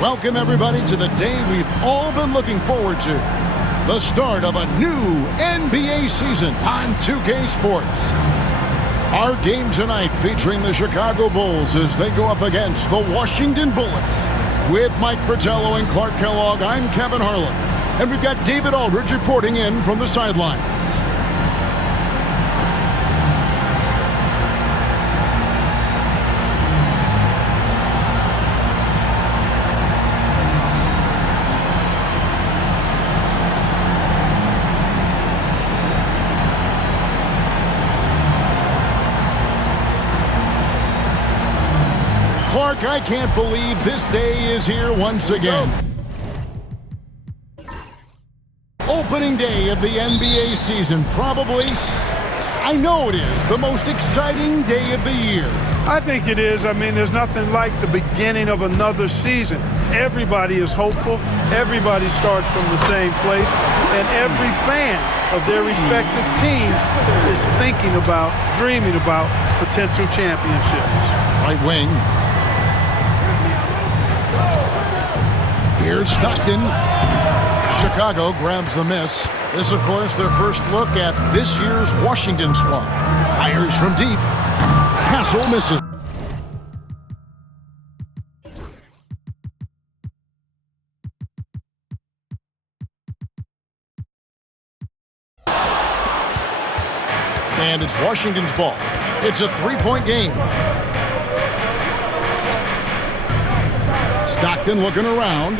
Welcome, everybody, to the day we've all been looking forward to. The start of a new NBA season on 2K Sports. Our game tonight featuring the Chicago Bulls as they go up against the Washington Bullets. With Mike Fratello and Clark Kellogg, I'm Kevin Harlan. And we've got David Aldridge reporting in from the sidelines. Clark, I can't believe this day is here once again. Opening day of the NBA season, probably, I know it is, the most exciting day of the year. I think it is. I mean, there's nothing like the beginning of another season. Everybody is hopeful. Everybody starts from the same place. And every fan of their respective teams is thinking about, dreaming about potential championships. Right wing. Here's Stockton. Chicago grabs the miss. This, of course, their first look at this year's Washington squad. Fires from deep. Castle misses. And it's Washington's ball. It's a three-point game. Stockton looking around.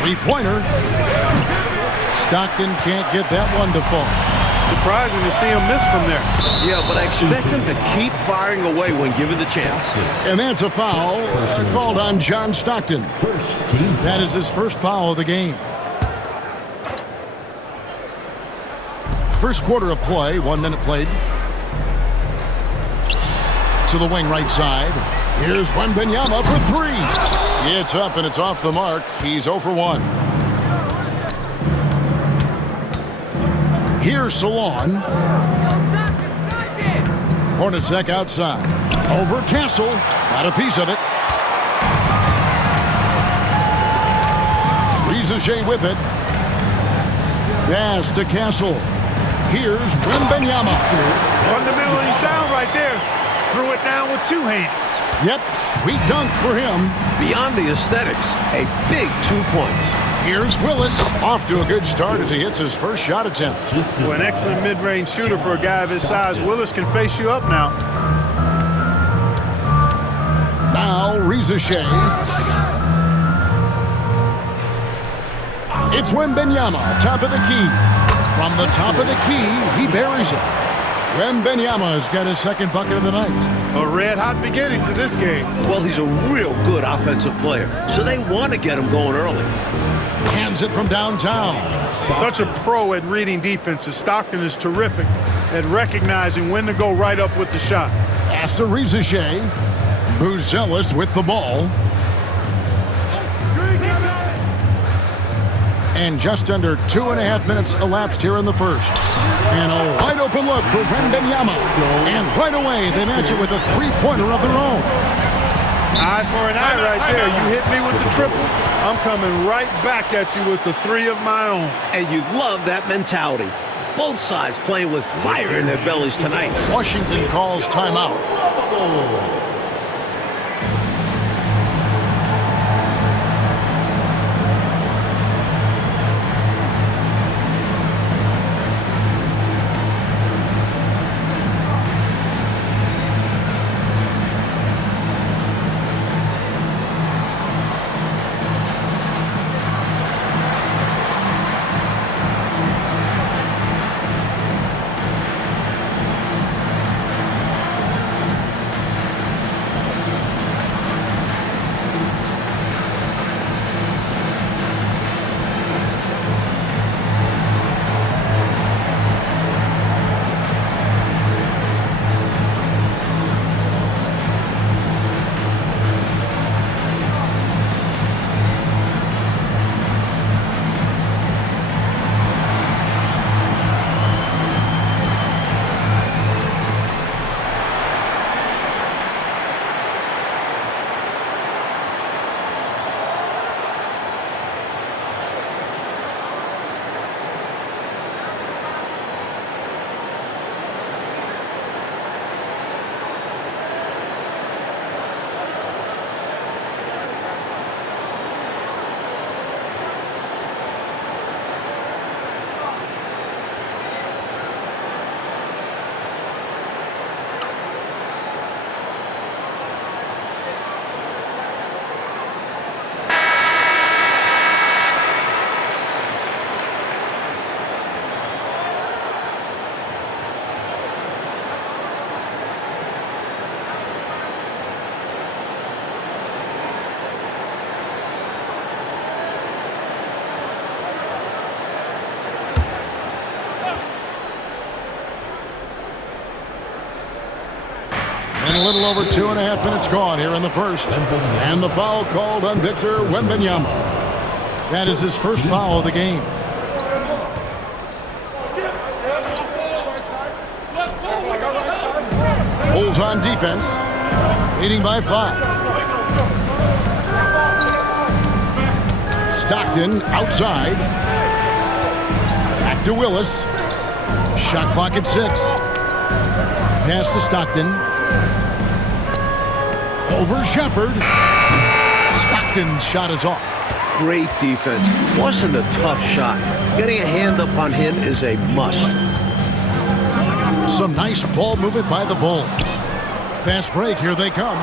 Three-pointer. Stockton can't get that one to fall. Surprising to see him miss from there. Yeah, but I expect him to keep firing away when given the chance. And that's a foul called on John Stockton. That is his first foul of the game. First quarter of play, 1 minute played. To the wing right side. Here's Wembanyama for three. It's up and it's off the mark. He's 0 for 1. Here's Salaun. Hornacek outside. Over Castle. Got a piece of it. Rizachet with it. Pass to Castle. Here's Wembanyama. Fundamentally sound right there. Threw it down with two hands. Yep, sweet dunk for him. Beyond the aesthetics, a big 2 points. Here's Willis. Off to a good start as he hits his first shot attempt. Well, an excellent mid-range shooter for a guy of his size. Willis can face you up now. Now, Rizachet. It's Wembanyama, top of the key. From the top of the key, he buries it. Wembanyama's got his second bucket of the night. A red-hot beginning to this game. Well, he's a real good offensive player, so they want to get him going early. Hands it from downtown. Such a pro at reading defenses. Stockton is terrific at recognizing when to go right up with the shot. Pass to Rizachet. Buzelis with the ball. And just under 2.5 minutes elapsed here in the first. And a wide open look for Wembanyama. And right away, they match it with a three-pointer of their own. Eye for an eye right there. You hit me with the triple. I'm coming right back at you with the three of my own. And you love that mentality. Both sides playing with fire in their bellies tonight. Washington calls timeout. a little over 2.5 minutes gone here in the first. And the foul called on Victor Wembanyama. That is his first foul of the game. Bulls on defense, leading by 5. Stockton outside. Back to Willis. Shot clock at 6. Pass to Stockton. Over Shepherd. Stockton's shot is off. Great defense. Wasn't a tough shot. Getting a hand up on him is a must. Some nice ball movement by the Bulls. Fast break, here they come.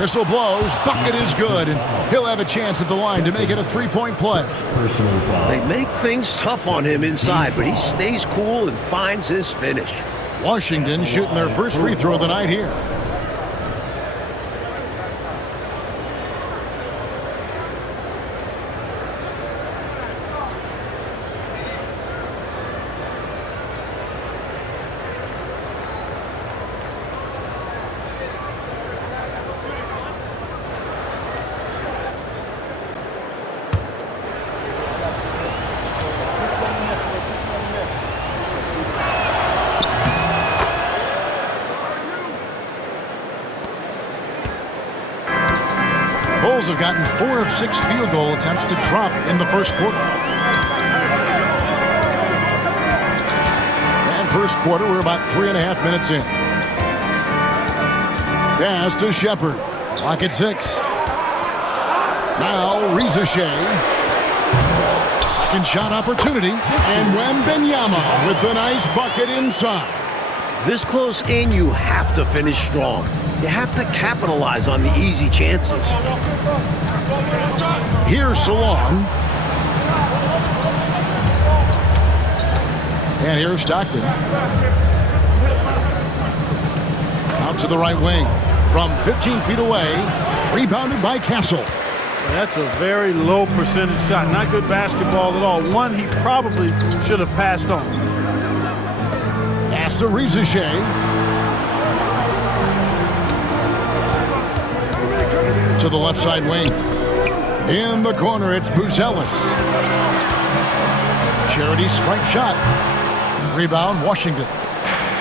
Whistle blows, bucket is good, and he'll have a chance at the line to make it a 3-point play. They make things tough on him inside, but he stays cool and finds his finish. Washington shooting their first free throw of the night here. Bulls have gotten 4 of 6 field goal attempts to drop in the first quarter. And first quarter, we're about 3.5 minutes in. Pass to Shepherd. Clock at 6. Now Reza Shea. Second shot opportunity. And Wembanyama with the nice bucket inside. This close in, you have to finish strong. You have to capitalize on the easy chances. Here's Salaun. And here's Stockton. Out to the right wing. From 15 feet away. Rebounded by Castle. That's a very low percentage shot. Not good basketball at all. One he probably should have passed on. Pass to Reza Shea. To the left side wing. In the corner, it's Buzelis. Charity stripe shot. Rebound, Washington.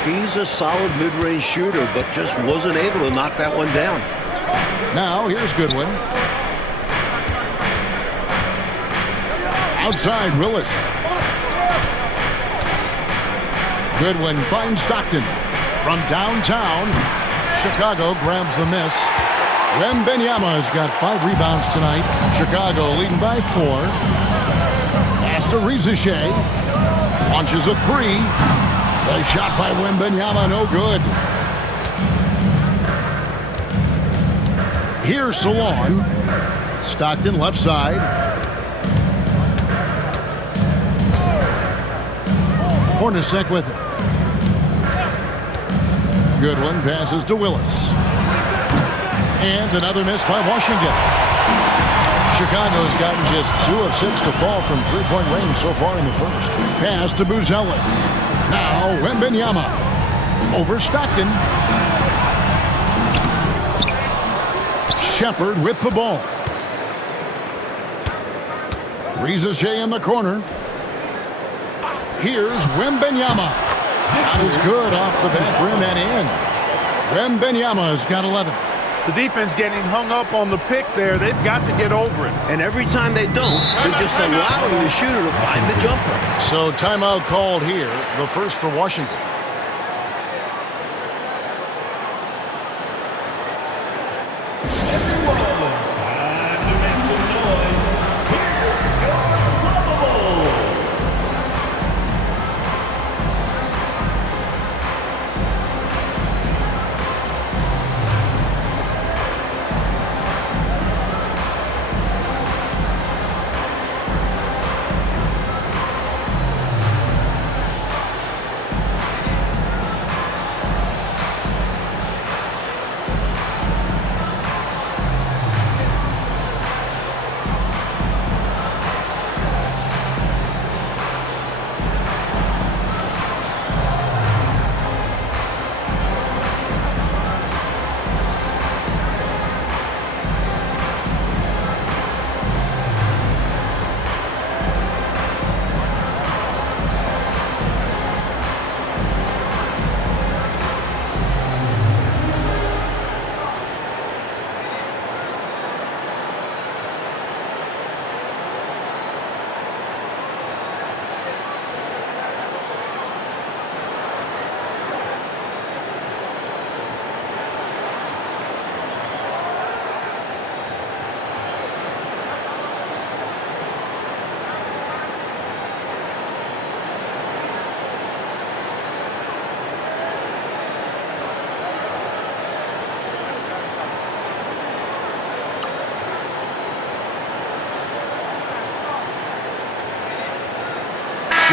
He's a solid mid-range shooter, but just wasn't able to knock that one down. Now, here's Goodwin. Outside, Willis. Goodwin finds Stockton. From downtown, Chicago grabs the miss. Wembanyama's got 5 rebounds tonight. Chicago leading by 4. Pass to Reza Shea. Launches a 3. The shot by Wembanyama, no good. Here's Salaun. Stockton left side. Hornacek with it. Goodwin passes to Willis. And another miss by Washington. Chicago's gotten just 2 of 6 to fall from 3-point range so far in the first. Pass to Buzelis. Now Wembanyama. Over Stockton. Shepherd with the ball. Reza Shea in the corner. Here's Wembanyama. Shot is good off the back rim and in. Wembanyama's got 11. The defense getting hung up on the pick there. They've got to get over it. And every time they don't, they're just allowing the shooter to find the jumper. So timeout called here, the first for Washington.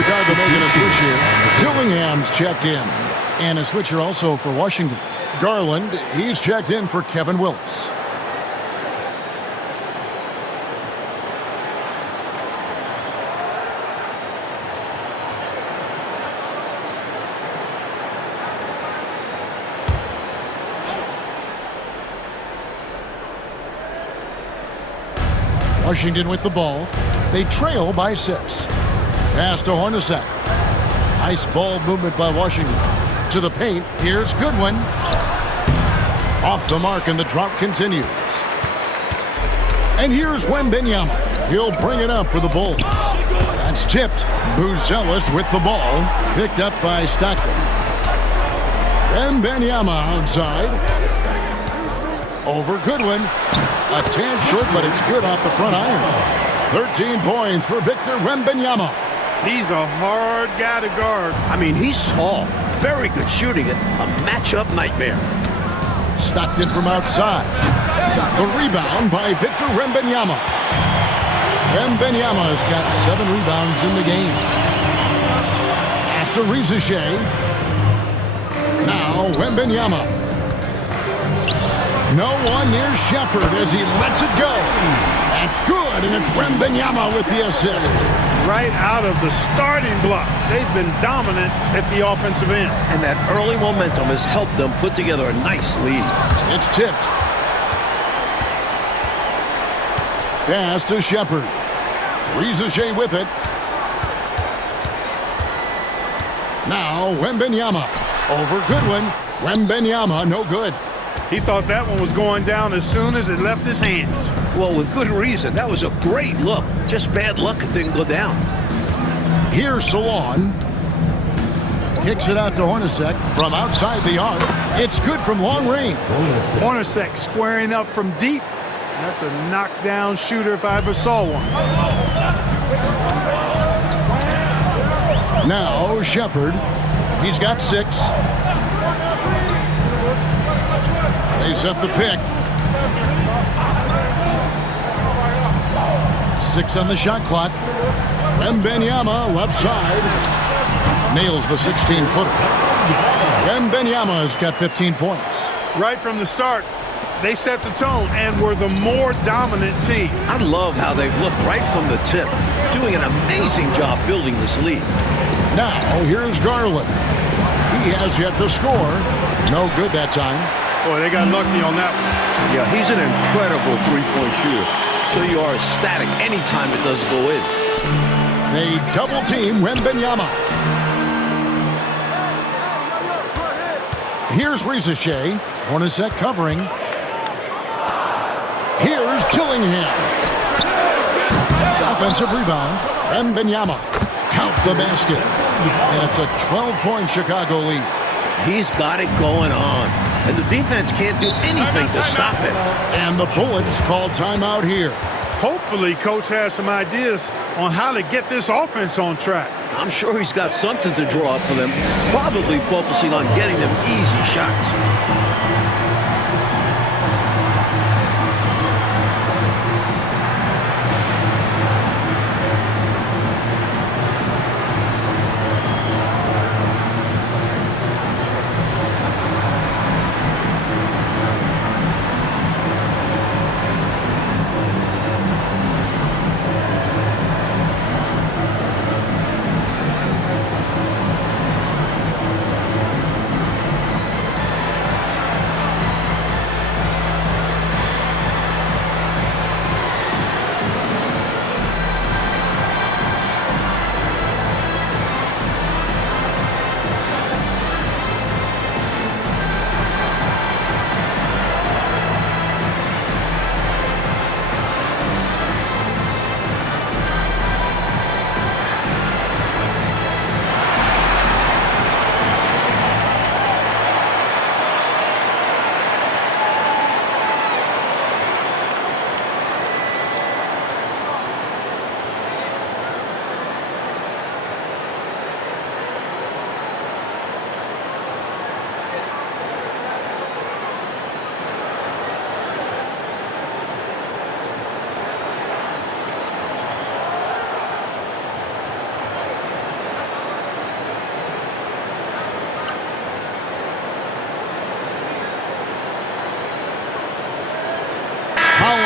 Chicago making a switch here. Dillingham's checked in. And a switcher also for Washington. Garland, he's checked in for Kevin Willis. Washington with the ball. They trail by 6. Pass to Hornacek. Nice ball movement by Washington. To the paint. Here's Goodwin. Off the mark, and the drop continues. And here's Wembanyama. He'll bring it up for the Bulls. That's tipped. Buzelis with the ball. Picked up by Stockton. Wembanyama outside. Over Goodwin. A tad short, but it's good off the front iron. 13 points for Victor Wembanyama. He's a hard guy to guard. I mean, he's tall. Very good shooting it. A matchup nightmare. Stockton from outside. The rebound by Victor Wembanyama. Wembanyama's got 7 rebounds in the game. After Rizashay. Now Wembanyama. No one near Shepard as he lets it go. That's good, and it's Wembanyama with the assist. Right out of the starting blocks. They've been dominant at the offensive end. And that early momentum has helped them put together a nice lead. It's tipped. Pass to Shepard. Rizashay with it. Now Wembanyama. Over Goodwin. Wembanyama, no good. He thought that one was going down as soon as it left his hands. Well, with good reason. That was a great look. Just bad luck it didn't go down. Here's Salaun. Kicks it out to Hornacek from outside the arc. It's good from long range. Hornacek squaring up from deep. That's a knockdown shooter if I ever saw one. Now Shepard. He's got 6. They set the pick. 6 on the shot clock. Wembanyama left side. Nails the 16-footer. Wembanyama's got 15 points. Right from the start, they set the tone and were the more dominant team. I love how they've looked right from the tip. Doing an amazing job building this lead. Now here's Garland. He has yet to score. No good that time. Boy, they got lucky on that one. Yeah, he's an incredible three-point shooter. So you are ecstatic anytime it doesn't go in. They double-team Wembanyama. Here's Rizashay. Hornacek covering. Here's Dillingham. Offensive rebound. Wembanyama. Count the basket. And it's a 12-point Chicago lead. He's got it going on. And the defense can't do anything to stop him. And the Bullets call timeout here. Hopefully, Coach has some ideas on how to get this offense on track. I'm sure he's got something to draw up for them, probably focusing on getting them easy shots.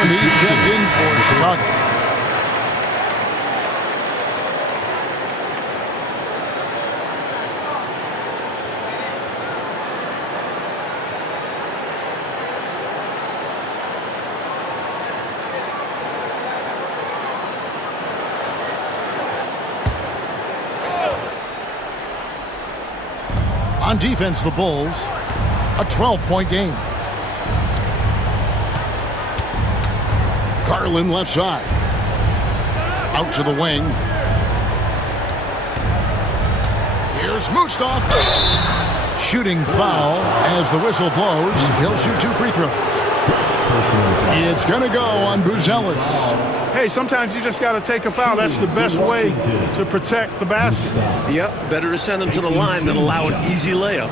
Salaun, he's checked in for Chicago. On defense, the Bulls, a 12-point game. Garland left side. Out to the wing. Here's Mustaf. Shooting foul as the whistle blows. He'll shoot 2 free throws. It's going to go on Buzelis. Hey, sometimes you just got to take a foul. That's the best way to protect the basket. Yep, better to send him to the line than allow an easy layup.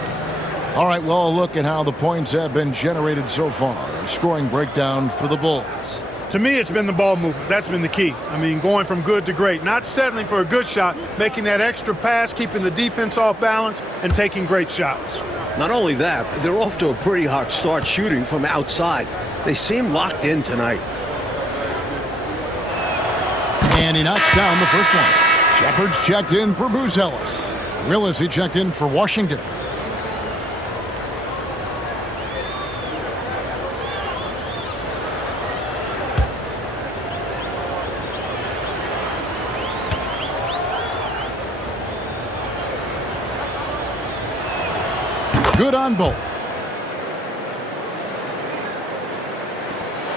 All right, well, look at how the points have been generated so far. A scoring breakdown for the Bulls. To me, it's been the ball movement. That's been the key. I mean, going from good to great. Not settling for a good shot, making that extra pass, keeping the defense off balance, and taking great shots. Not only that, they're off to a pretty hot start shooting from outside. They seem locked in tonight. And he knocks down the first one. Shepard's checked in for Buzelis. Willis, he checked in for Washington. Good on both.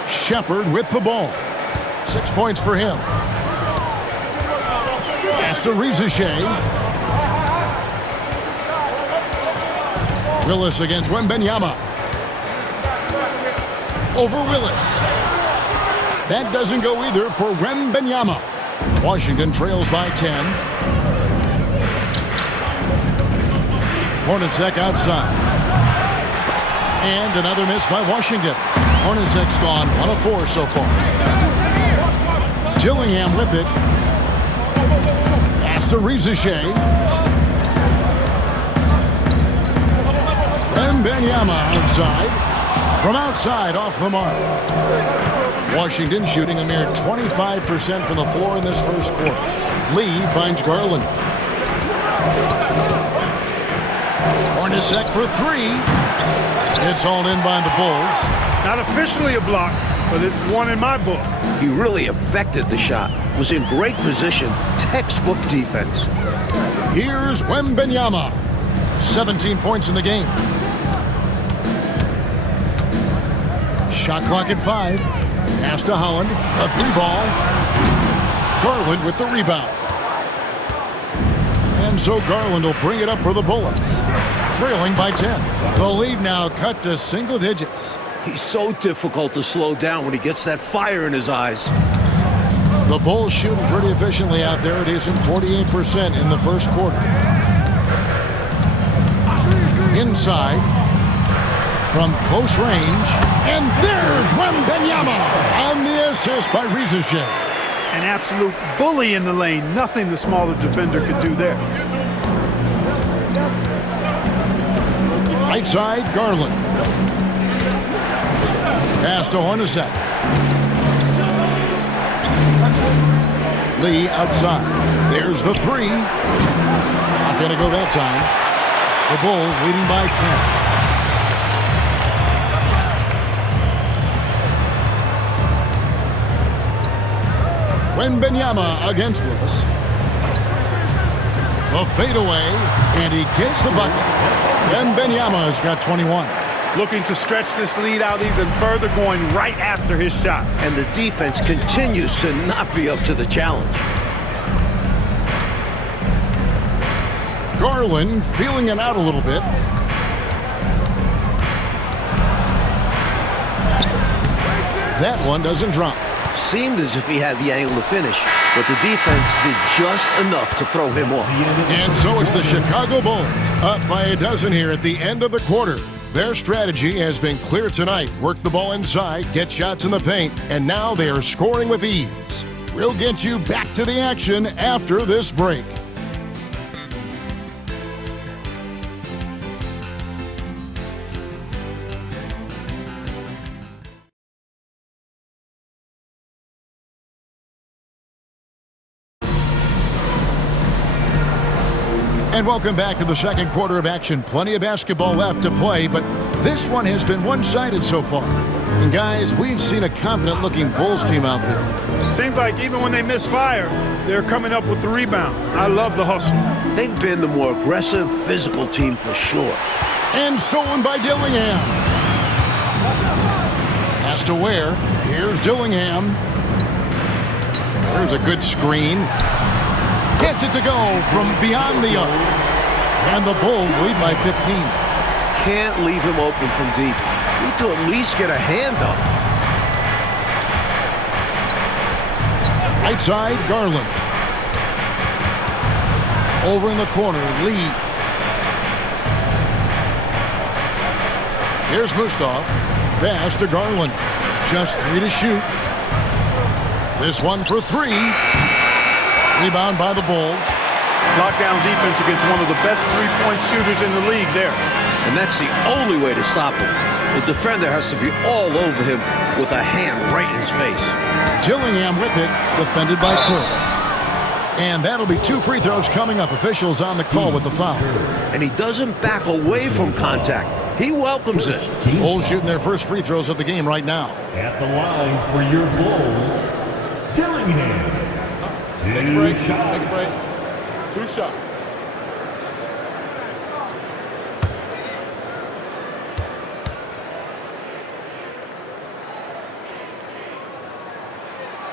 Shepard with the ball. 6 points for him. Pass to Rizashea. Willis against Wembanyama. Over Willis. That doesn't go either for Wembanyama. Washington trails by 10. Hornacek outside. And another miss by Washington. Hornacek's gone 1 of 4 so far. Gillingham with it. Pass to Rizashea. Wembanyama outside. From outside, off the mark. Washington shooting a mere 25% from the floor in this first quarter. Lee finds Garland. Hornacek for 3. It's all in by the Bulls. Not officially a block, but it's one in my book. He really affected the shot. Was in great position. Textbook defense. Here's Wembanyama. 17 points in the game. Shot clock at 5. Pass to Holland. A 3-ball. Garland with the rebound. And so Garland will bring it up for the Bullets. Trailing by 10. The lead now cut to single digits. He's so difficult to slow down when he gets that fire in his eyes. The Bulls shooting pretty efficiently out there. It is in 48% in the first quarter. Inside. From close range. And there's Wembanyama on the assist by Rizashea. An absolute bully in the lane. Nothing the smaller defender could do there. Right side, Garland. Pass to Hornacek. Lee outside. There's the 3. Not going to go that time. The Bulls leading by 10. Wembanyama against Willis. The fadeaway, and he gets the bucket. Wembanyama's got 21. Looking to stretch this lead out even further, going right after his shot. And the defense continues to not be up to the challenge. Garland feeling it out a little bit. That one doesn't drop. Seemed as if he had the angle to finish, but the defense did just enough to throw him off. And so it's the Chicago Bulls up by a dozen here at the end of the quarter. Their strategy has been clear tonight. Work the ball inside, get shots in the paint, and now they are scoring with ease. We'll get you back to the action after this break. And welcome back to the second quarter of action. Plenty of basketball left to play, but this one has been one-sided so far. And guys, we've seen a confident-looking Bulls team out there. Seems like even when they miss fire, they're coming up with the rebound. I love the hustle. They've been the more aggressive, physical team for sure. And stolen by Dillingham. Has to Ware. Here's Dillingham. There's a good screen. Gets it to go from beyond the arc. And the Bulls lead by 15. Can't leave him open from deep. Need to at least get a hand up. Right side, Garland. Over in the corner, Lee. Here's Mustaf. Pass to Garland. Just 3 to shoot. This one for 3. Rebound by the Bulls. Lockdown defense against one of the best three-point shooters in the league there. And that's the only way to stop him. The defender has to be all over him with a hand right in his face. Dillingham with it, defended by Kerr. And that'll be 2 free throws coming up. Officials on the call with the foul. And he doesn't back away from contact. He welcomes it. Bulls shooting their first free throws of the game right now. At the line for your Bulls, Dillingham. Take a break. Take a break. 2 shots.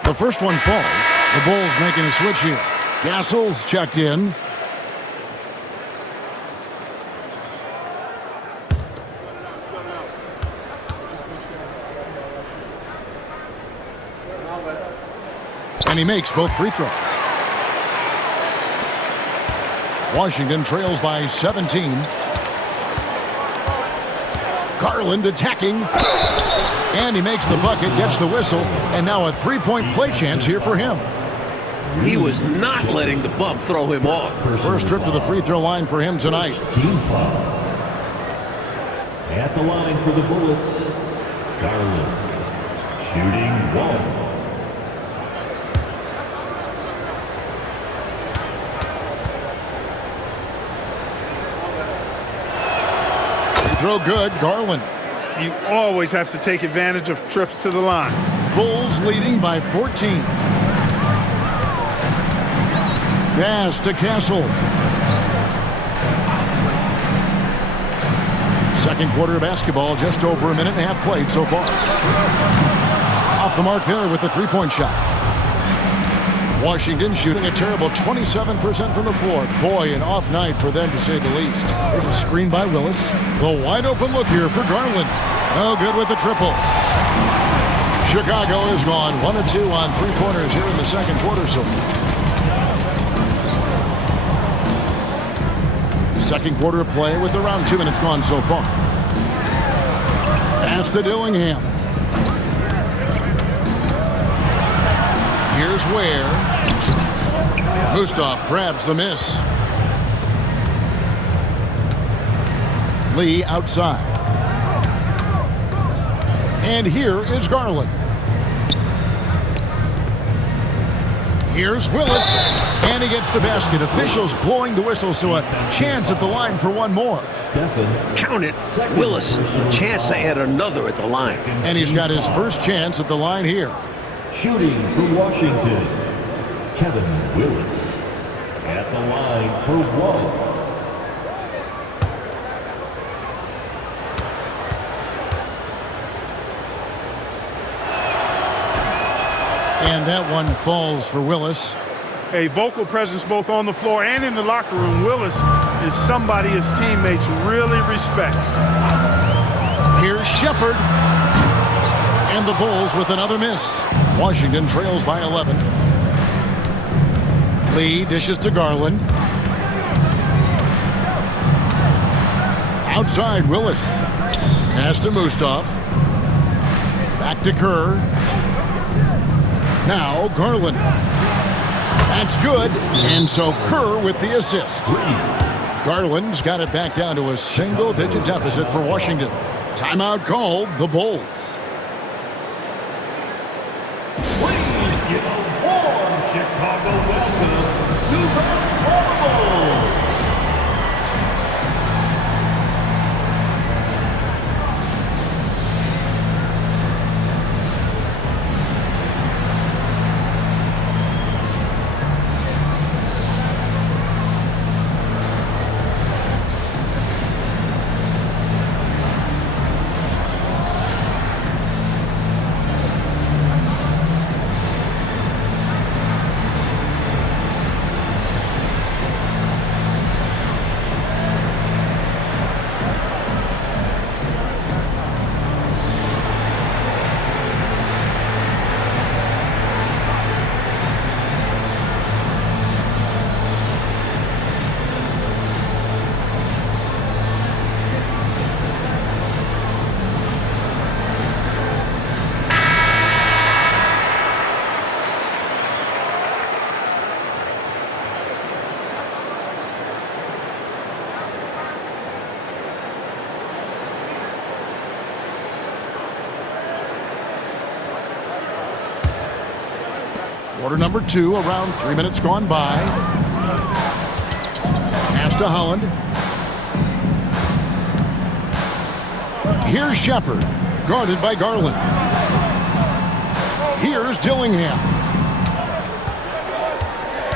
The first one falls. The Bulls making a switch here. Gassol's checked in. And he makes both free throws. Washington trails by 17. Garland attacking. And he makes the bucket, gets the whistle, and now a 3-point play chance here for him. He was not letting the bump throw him off. First trip to the free throw line for him tonight. Team foul. At the line for the Bullets, Garland. Shooting 1. Throw good, Garland. You always have to take advantage of trips to the line. Bulls leading by 14. Pass to Castle. Second quarter of basketball, just over a minute and a half played so far. Off the mark there with the 3-point shot. Washington shooting a terrible 27% from the floor. Boy, an off night for them to say the least. There's a screen by Willis. The wide open look here for Garland. No good with the triple. Chicago is gone 1 of 2 on 3-pointers here in the second quarter so far. Second quarter of play with around 2 minutes gone so far. Pass to Dillingham. Here's Ware. Mustaf grabs the miss. Lee outside. And here is Garland. Here's Willis. And he gets the basket. Officials blowing the whistle, so a chance at the line for one more. Count it. Willis. Chance to add another at the line. And he's got his first chance at the line here. Shooting for Washington, Kevin Willis. At the line for 1. And that one falls for Willis. A vocal presence both on the floor and in the locker room. Willis is somebody his teammates really respects. Here's Shepard. And the Bulls with another miss. Washington trails by 11. Lee dishes to Garland. Outside, Willis. Pass to Mustaf. Back to Kerr. Now Garland. That's good. And so Kerr with the assist. Garland's got it back down to a single-digit deficit for Washington. Timeout called, the Bulls. Please give a warm Chicago welcome to the Bulls. Quarter number 2, around 3 minutes gone by. Pass to Holland. Here's Shepard, guarded by Garland. Here's Dillingham.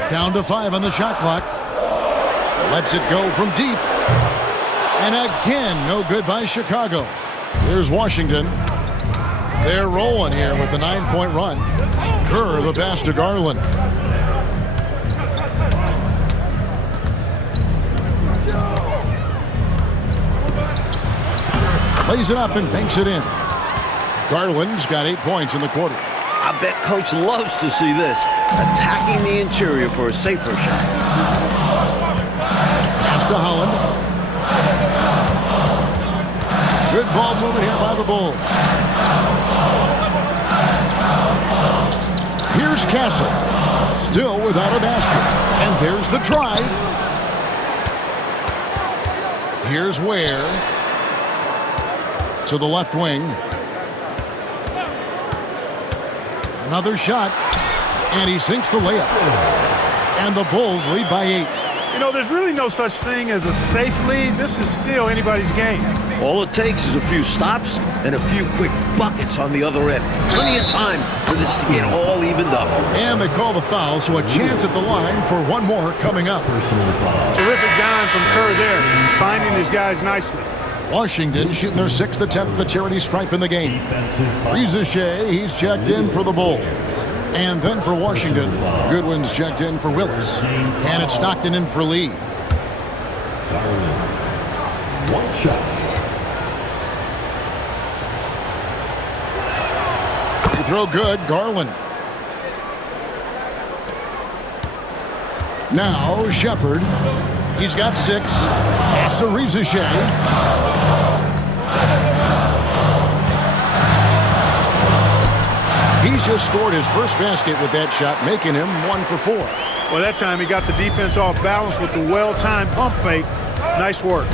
Down to 5 on the shot clock. Lets it go from deep. And again, no good by Chicago. Here's Washington. They're rolling here with the 9-point run. Kerr, the pass to Garland. Plays it up and banks it in. Garland's got 8 points in the quarter. I bet Coach loves to see this. Attacking the interior for a safer shot. Pass to Holland. Good ball movement here by the Bulls. Here's Castle. Still without a basket. And there's the drive. Here's Ware. To the left wing. Another shot. And he sinks the layup. And the Bulls lead by 8. You know, there's really no such thing as a safe lead. This is still anybody's game. All it takes is a few stops and a few quick buckets on the other end. Plenty of time for this to get all evened up. And they call the foul, so a chance at the line for one more coming up. Terrific dime from Kerr there, finding his guys nicely. Washington shooting their 6th attempt at the charity stripe in the game. Rizichet, he's checked in for the Bulls. And then for Washington, Goodwin's checked in for Willis. And it's Stockton in for Lee. One shot. Free throw good, Garland. Now Shepard. He's got 6. Pass to Rizichet. He's just scored his first basket with that shot, making him 1 for 4. Well, that time he got the defense off balance with the well-timed pump fake. Nice work.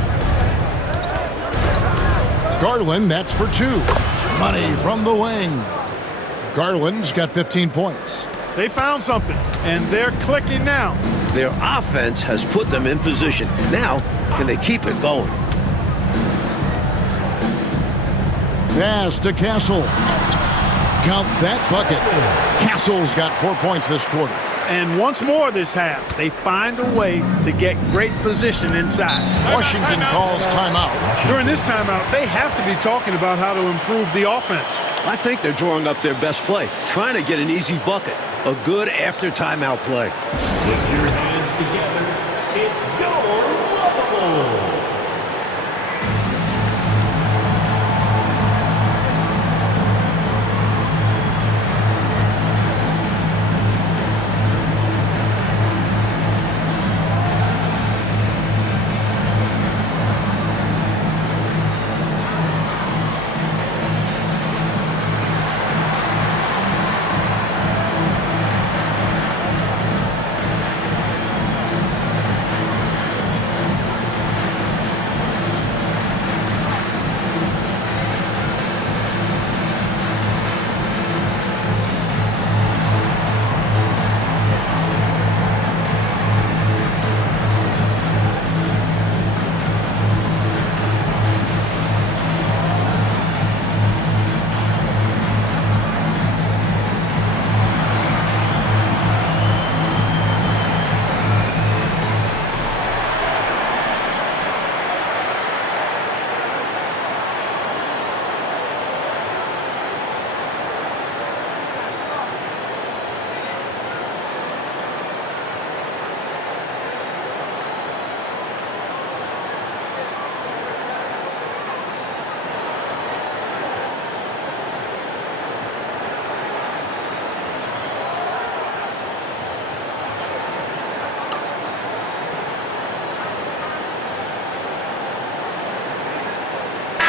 Garland, that's for 2. Money from the wing. Garland's got 15 points. They found something, and they're clicking now. Their offense has put them in position. Now, can they keep it going? Pass to Castle. Count that bucket. Castle's got 4 points this quarter. And once more this half, they find a way to get great position inside. Washington calls timeout. During this timeout, they have to be talking about how to improve the offense. I think they're drawing up their best play, trying to get an easy bucket. A good after-timeout play. Put your hands together. It's your Bulls.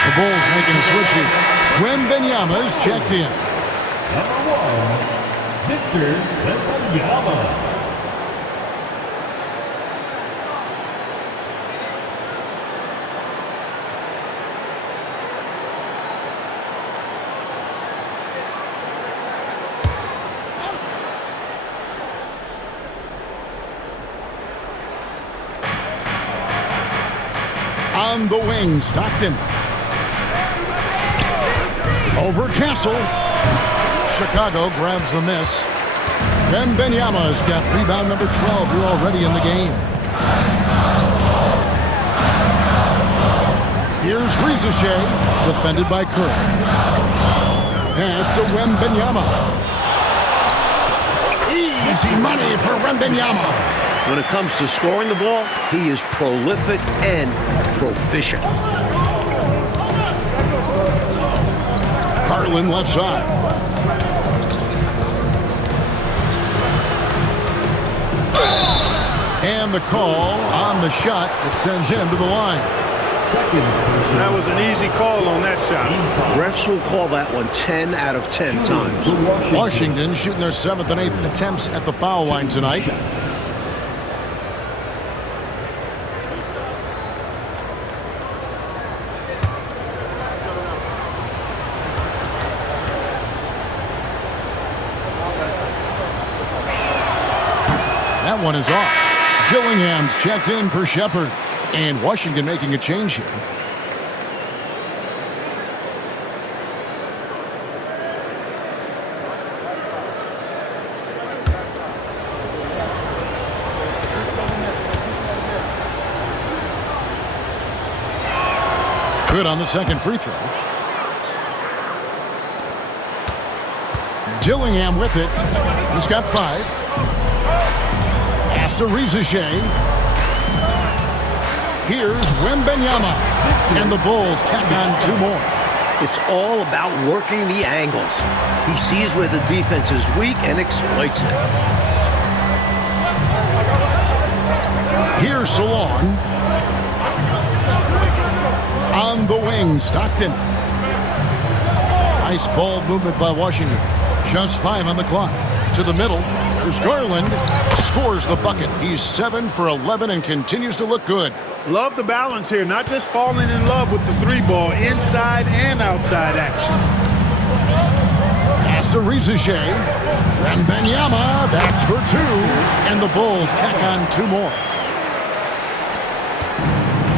The Bulls making a switch here. Wembanyama's checked in. Number 1, Victor Wembanyama. On the wing, Stockton. Over Castle. Chicago grabs the miss. Wembanyama's got rebound number 12 here already in the game. Here's Rizichet, defended by Kerr. Pass to Wembanyama. Easy money for Wembanyama. When it comes to scoring the ball, he is prolific and proficient. Garland left side. And the call on the shot that sends him to the line. That was an easy call on that shot. Refs will call that one 10 out of 10 times. Washington shooting their 7th and 8th attempts at the foul line tonight. That one is off. Gillingham's checked in for Shepard. And Washington making a change here. Good on the second free throw. Gillingham with it. He's got 5. Pass to Rizichet. Here's Wembanyama. And the Bulls tack on 2 more. It's all about working the angles. He sees where the defense is weak and exploits it. Here's Salaun. On the wing, Stockton. Nice ball movement by Washington. Just 5 on the clock. To the middle. There's Garland. Scores the bucket. He's 7 for 11 and continues to look good. Love the balance here, not just falling in love with the 3-ball, inside and outside action. Pass to Rizichet. Wembanyama, that's for 2. And the Bulls tack on 2 more.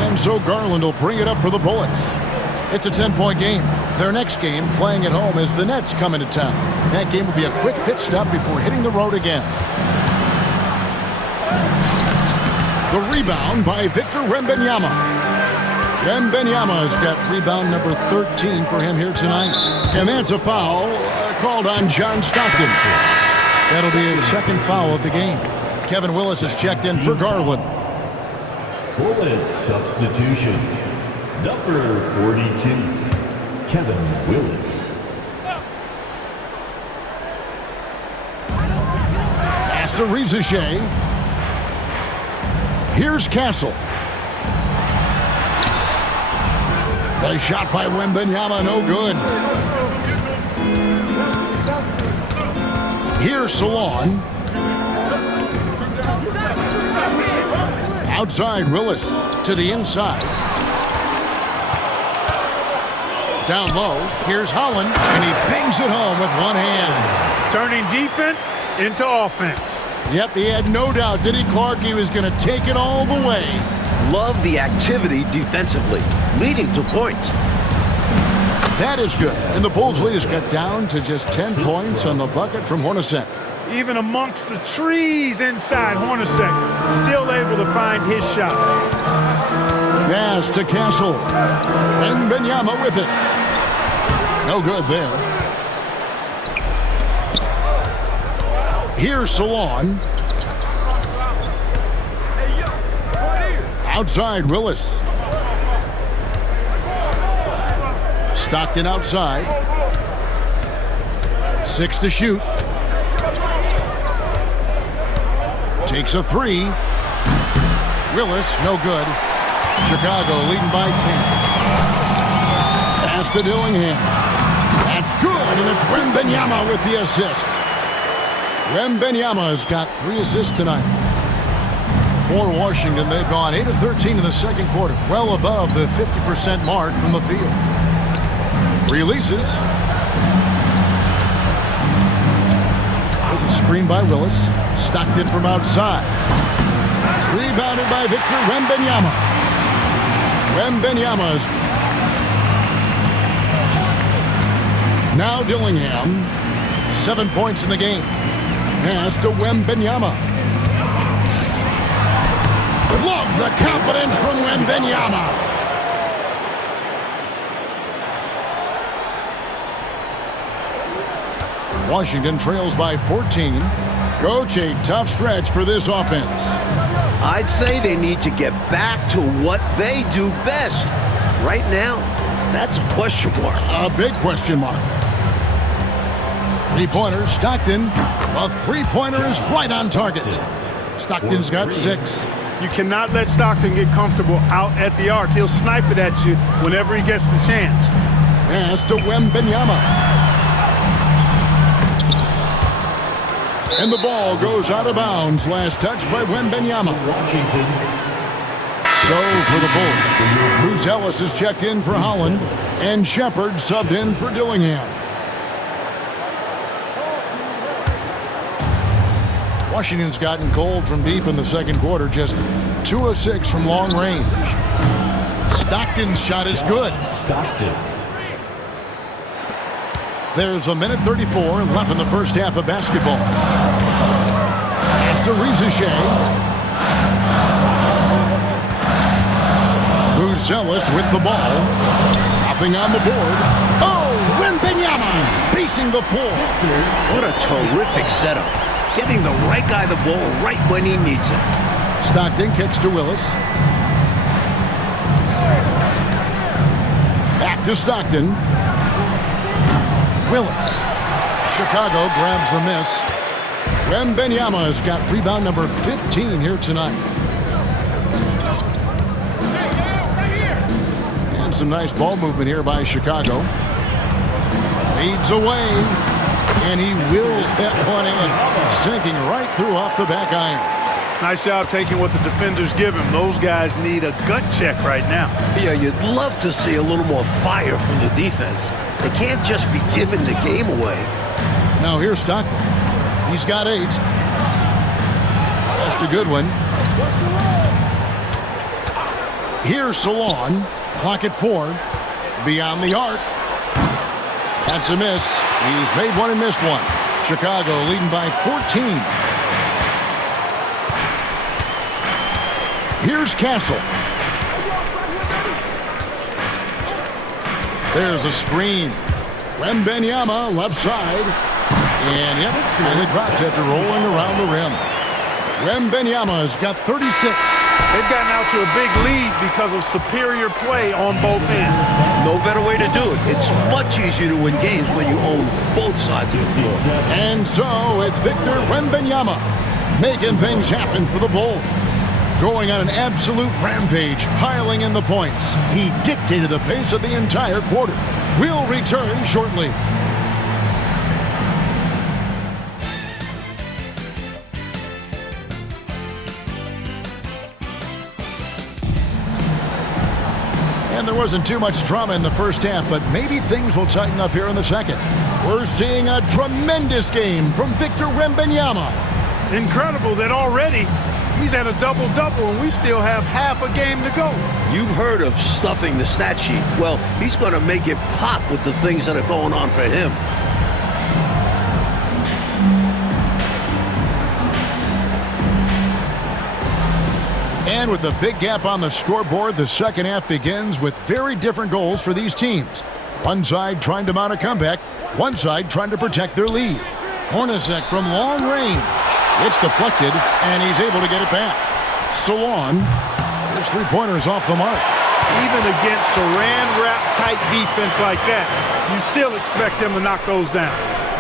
And so Garland will bring it up for the Bullets. It's a 10-point game. Their next game, playing at home, is the Nets coming to town. That game will be a quick pit stop before hitting the road again. The rebound by Victor Wembanyama. Wembanyama's got rebound number 13 for him here tonight. And that's a foul called on John Stockton. That'll be his 2nd foul of the game. Kevin Willis has checked in for Garland. Bullet substitution. Number 42, Kevin Willis. Pass to Rizichet. Here's Castle. The shot by Wembanyama, no good. Here's Salaun. Outside Willis to the inside. Down low, here's Holland, and he bangs it home with one hand. Turning defense into offense. Yep, he had no doubt, did he, Clark? He was going to take it all the way. Love the activity defensively, leading to points. That is good. And the Bulls lead has got down to just 10 points on the bucket from Hornacek. Even amongst the trees inside, Hornacek still able to find his shot. Pass to Castle. And Wembanyama with it. No good there. Here's Salaun. Outside Willis. Stockton outside. 6 to shoot. Takes a 3. Willis, no good. Chicago leading by 10. Pass to Dillingham. That's good, and it's Wembanyama with the assist. Wembanyama's got 3 assists tonight. For Washington, they've gone 8 of 13 in the second quarter, well above the 50% mark from the field. Releases. There's a screen by Willis. Stockton from outside. Rebounded by Victor Wembanyama. Wembenyama's. Now Dillingham. 7 points in the game. Pass to Wembenyama. Love the confidence from Wembenyama. Washington trails by 14. Coach, a tough stretch for this offense. I'd say they need to get back to what they do best. Right now, that's a question mark. A big question mark. Three-pointer, Stockton. A three-pointer is right on target. Stockton's got 6. You cannot let Stockton get comfortable out at the arc. He'll snipe it at you whenever he gets the chance. Pass to Wembenyama. And the ball goes out of bounds. Last touch by Wembenyama. So for the Bulls, Bruce Ellis is checked in for Holland, and Shepard subbed in for Dillingham. Washington's gotten cold from deep in the second quarter, just 2 of 6 from long range. Stockton's shot is good. There's a minute 34 left in the first half of basketball. Pass to Rizichet. Ellis with the ball. Nothing on the board. Oh, Wembenyama spacing the floor. What a terrific setup. Getting the right guy the ball right when he needs it. Stockton kicks to Willis. Back to Stockton. Willis. Chicago grabs the miss. Wembenyama's got rebound number 15 here tonight. And some nice ball movement here by Chicago. Fades away. And he wills that one in. Sinking right through off the back iron. Nice job taking what the defenders give him. Those guys need a gut check right now. Yeah, you'd love to see a little more fire from the defense. They can't just be giving the game away. Now here's Stockton. He's got 8. Just a good one. Here's Salaun. Clock at 4. Beyond the arc. That's a miss. He's made one and missed one. Chicago leading by 14. Here's Castle. There's a screen. Wembenyama left side. And yep, finally drops after rolling around the rim. Wembenyama's got 36. They've gotten out to a big lead because of superior play on both ends. No better way to do it. It's much easier to win games when you own both sides of the floor. And so it's Victor Wembenyama making things happen for the Bulls. Going on an absolute rampage, piling in the points. He dictated the pace of the entire quarter. We'll return shortly. And there wasn't too much drama in the first half, but maybe things will tighten up here in the second. We're seeing a tremendous game from Victor Wembenyama. Incredible that already he's at a double-double and we still have half a game to go. You've heard of stuffing the stat sheet. Well, he's going to make it pop with the things that are going on for him. And with a big gap on the scoreboard, the second half begins with very different goals for these teams. One side trying to mount a comeback, one side trying to protect their lead. Hornacek from long range. It's deflected, and he's able to get it back. Salaun, his three-pointers off the mark. Even against saran-wrap tight defense like that, you still expect him to knock those down.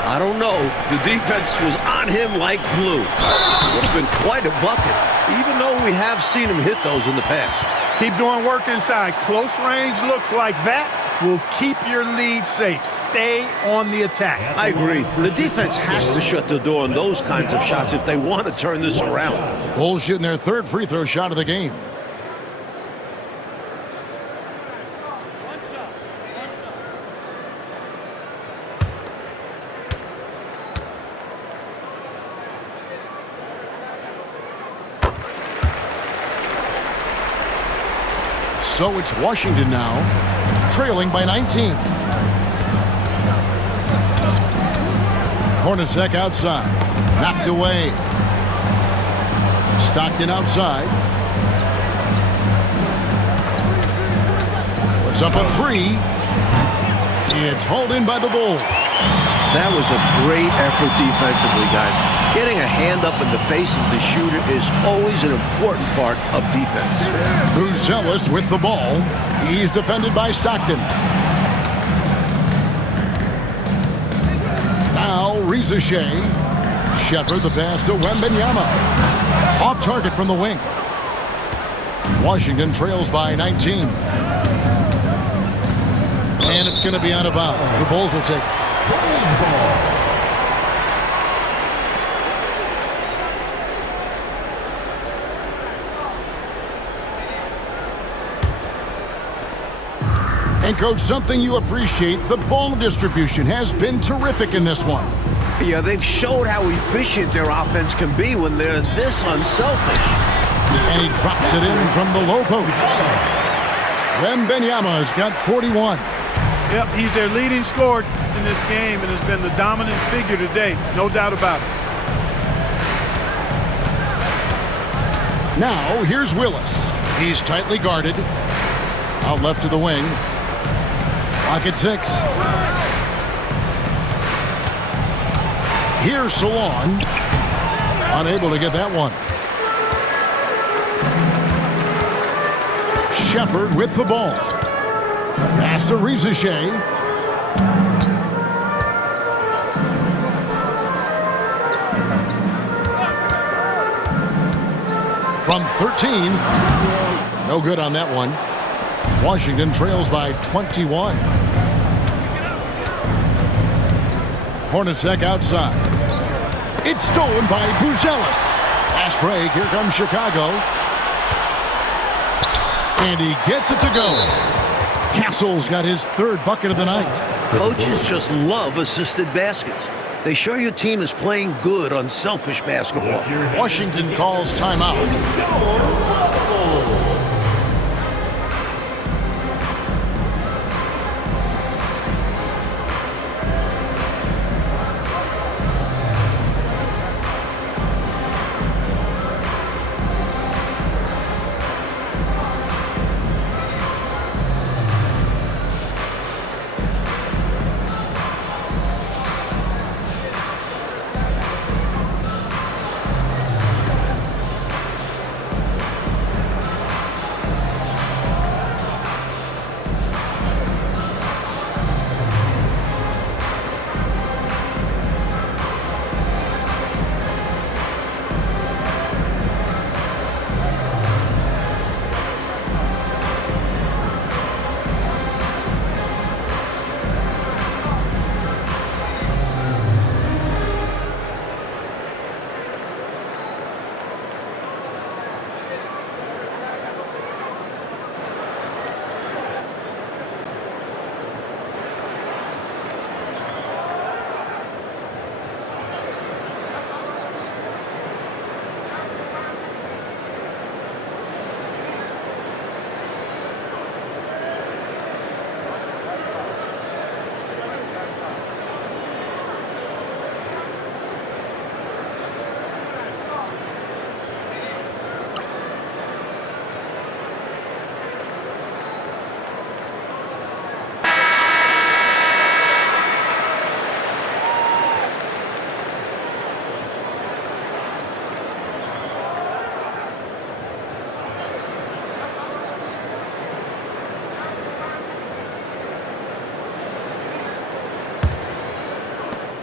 I don't know. The defense was on him like glue. Would have been quite a bucket, even though we have seen him hit those in the past. Keep doing work inside. Close range looks like that will keep your lead safe. Stay on the attack. I agree. The defense has to shut the door on those kinds of shots if they want to turn this around. Bulls shooting their third free throw shot of the game. So it's Washington now, trailing by 19. Hornacek outside, knocked away. Stockton outside. Puts up a three. It's hauled in by the Bulls. That was a great effort defensively, guys. Getting a hand up in the face of the shooter is always an important part of defense. Buzelis with the ball. He's defended by Stockton. Now Rizashea. Shepard the pass to Wembanyama. Off target from the wing. Washington trails by 19. And it's going to be out of bounds. The Bulls will take it. And, Coach, something you appreciate, the ball distribution has been terrific in this one. Yeah, they've showed how efficient their offense can be when they're this unselfish. And he drops it in from the low post. Wembanyama's got 41. Yep, he's their leading scorer in this game and has been the dominant figure today, no doubt about it. Now, here's Willis. He's tightly guarded. Out left to the wing. Clock at 6. Here's Salaun. Unable to get that one. Shepard with the ball. Pass to Rizashea. From 13. No good on that one. Washington trails by 21. Hornacek outside. It's stolen by Buzelis. Fast break. Here comes Chicago. And he gets it to go. Castle's got his third bucket of the night. Coaches just love assisted baskets. They show your team is playing good unselfish basketball. Washington calls timeout.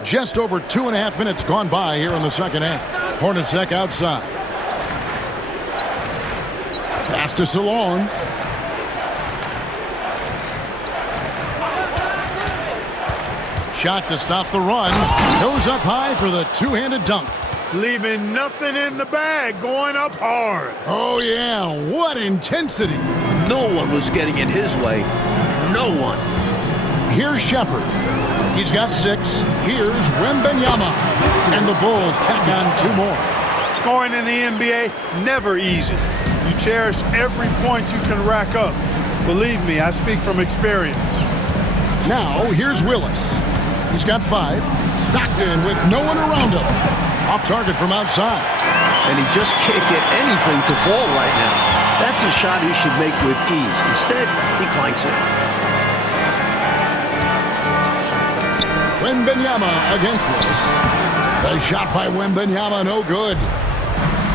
Just over 2.5 minutes gone by here in the second half. Hornacek outside. Pass to Salaun. Shot to stop the run. Goes up high for the two-handed dunk. Leaving nothing in the bag, going up hard. Oh, yeah. What intensity. No one was getting in his way. No one. Here's Shepard. He's got 6. Here's Wembanyama. And the Bulls tack on 2 more. Scoring in the NBA, never easy. You cherish every point you can rack up. Believe me, I speak from experience. Now, here's Willis. He's got 5. Stockton with no one around him. Off target from outside. And he just can't get anything to fall right now. That's a shot he should make with ease. Instead, he clanks it. Wembanyama against Willis. The shot by Wembanyama, no good.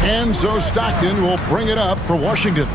And so Stockton will bring it up for Washington.